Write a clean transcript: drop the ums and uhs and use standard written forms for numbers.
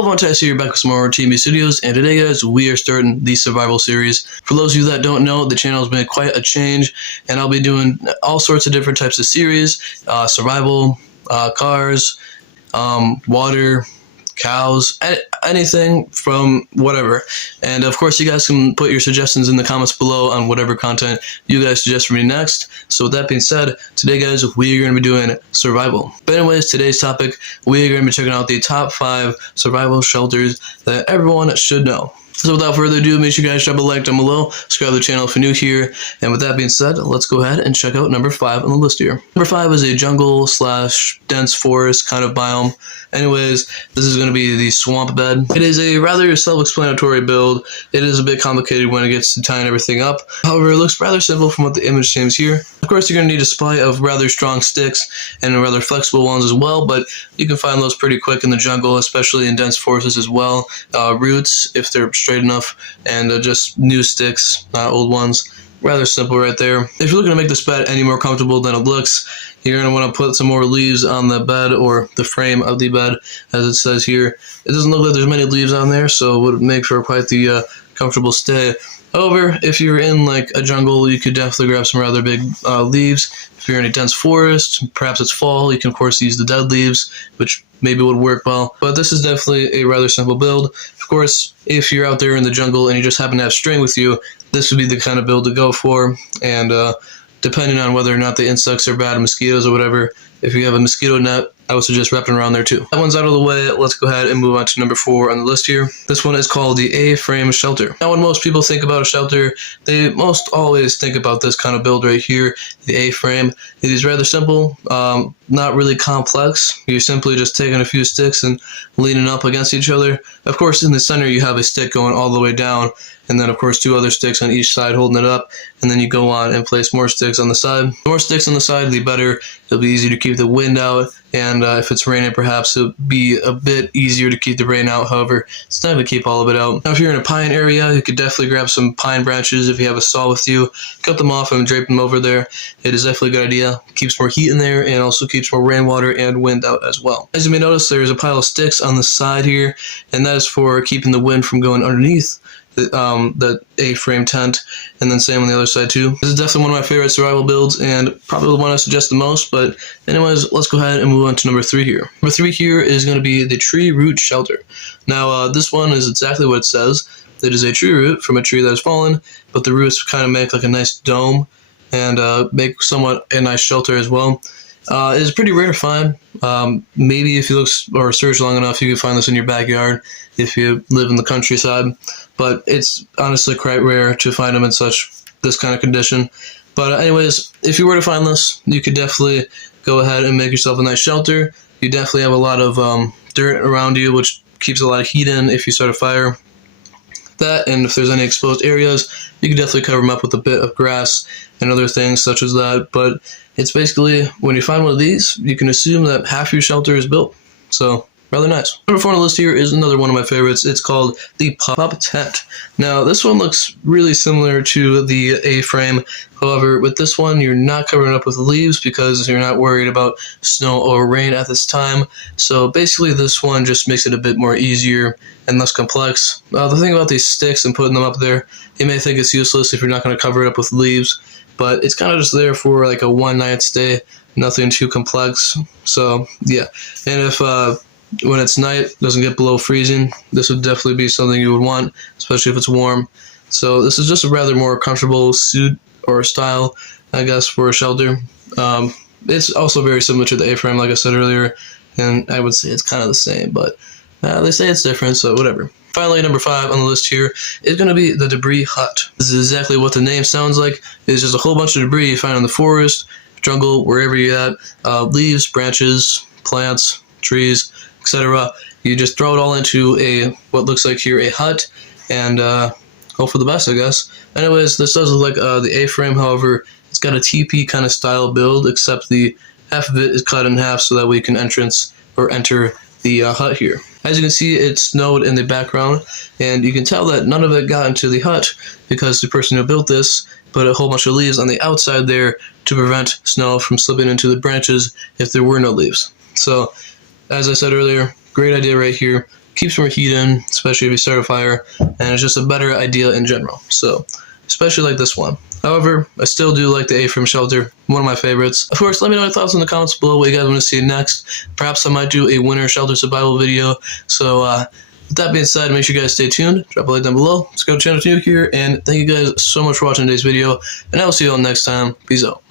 Hello everyone, Tyson here, back with some more T&B Studios, and today guys, we are starting the survival series. For those of you that don't know, the channel has made quite a change, and I'll be doing all sorts of different types of series, survival, cars, water, cows, anything from whatever. And of course, you guys can put your suggestions in the comments below on whatever content you guys suggest for me next. So with that being said, today guys, we are going to be doing survival. But anyways, today's topic, we are going to be checking out the top 5 survival shelters that everyone should know. So without further ado, make sure you guys drop a like down below, subscribe to the channel if you're new here, and with that being said, let's go ahead and check out number 5 on the list here. Number 5 is a jungle / dense forest kind of biome. Anyways, this is going to be the swamp bed. It is a rather self-explanatory build. It is a bit complicated when it gets to tying everything up. However, it looks rather simple from what the image seems here. Of course, you're going to need a supply of rather strong sticks and rather flexible ones as well, but you can find those pretty quick in the jungle, especially in dense forests as well. Roots, if they're straight enough, and just new sticks, not old ones. Rather simple right there. If you're looking to make this bed any more comfortable than it looks, you're going to want to put some more leaves on the bed or the frame of the bed, as it says here. It doesn't look like there's many leaves on there, so it would make for quite the comfortable stay. However, if you're in like a jungle, you could definitely grab some rather big leaves. If you're in a dense forest, perhaps it's fall, you can of course use the dead leaves, which maybe would work well. But this is definitely a rather simple build. Of course, if you're out there in the jungle and you just happen to have string with you, this would be the kind of build to go for. And depending on whether or not the insects are bad, mosquitoes or whatever, if you have a mosquito net, I would suggest wrapping around there too. That one's out of the way. Let's go ahead and move on to number 4 on the list here. This one is called the A-frame shelter. Now, when most people think about a shelter, they most always think about this kind of build right here, the A-frame. It is rather simple, not really complex. You're simply just taking a few sticks and leaning up against each other. Of course, in the center, you have a stick going all the way down, and then of course 2 other sticks on each side holding it up, and then you go on and place more sticks on the side. The more sticks on the side, the better. It'll be easy to keep the wind out, and if it's raining, perhaps it'll be a bit easier to keep the rain out. However, it's not going to keep all of it out. Now, if you're in a pine area, you could definitely grab some pine branches if you have a saw with you, cut them off and drape them over there. It is definitely a good idea. Keeps more heat in there and also keeps more rainwater and wind out as well. As you may notice, there's a pile of sticks on the side here, and that is for keeping the wind from going underneath the A-frame tent, and then same on the other side too. This is definitely one of my favorite survival builds and probably the one I suggest the most, but anyways, let's go ahead and move on to number 3 here. Number 3 here is going to be the tree root shelter. Now this one is exactly what it says. It is a tree root from a tree that has fallen, but the roots kind of make like a nice dome and make somewhat a nice shelter as well. It is pretty rare to find. Maybe if you look or search long enough, you can find this in your backyard if you live in the countryside. But it's honestly quite rare to find them in this kind of condition. But anyways, if you were to find this, you could definitely go ahead and make yourself a nice shelter. You definitely have a lot of dirt around you, which keeps a lot of heat in if you start a fire. That, and if there's any exposed areas, you can definitely cover them up with a bit of grass and other things such as that. But it's basically, when you find one of these, you can assume that half your shelter is built. So rather nice. Number 4 on the list here is another one of my favorites. It's called the pop tent. Now this one looks really similar to the A-frame. However, with this one, you're not covering up with leaves because you're not worried about snow or rain at this time. So basically this one just makes it a bit more easier and less complex. The thing about these sticks and putting them up there, you may think it's useless if you're not going to cover it up with leaves, but it's kind of just there for like a one-night stay, nothing too complex. So yeah, and if when it's night, doesn't get below freezing, this would definitely be something you would want, especially if it's warm. So this is just a rather more comfortable suit or style, I guess, for a shelter. It's also very similar to the A-frame, like I said earlier, and I would say it's kind of the same, but they say it's different, so whatever. Finally, number 5 on the list here is going to be the debris hut. This is exactly what the name sounds like. It's just a whole bunch of debris you find in the forest, jungle, wherever you're at, leaves, branches, plants, trees, etc. You just throw it all into what looks like here a hut, and hope for the best, I guess. Anyways, this does look like the A-frame. However, it's got a TP kind of style build, except the half of it is cut in half so that we can enter the hut here. As you can see, it snowed in the background, and you can tell that none of it got into the hut because the person who built this put a whole bunch of leaves on the outside there to prevent snow from slipping into the branches if there were no leaves. So, as I said earlier, great idea right here. keeps more heat in, especially if you start a fire, and it's just a better idea in general. So, especially like this one. However, I still do like the A-frame shelter, one of my favorites. Of course, let me know your thoughts in the comments below, what you guys want to see next. Perhaps I might do a winter shelter survival video. So, with that being said, make sure you guys stay tuned. Drop a like down below. Subscribe to the channel if you're new here. And thank you guys so much for watching today's video. And I will see you all next time. Peace out.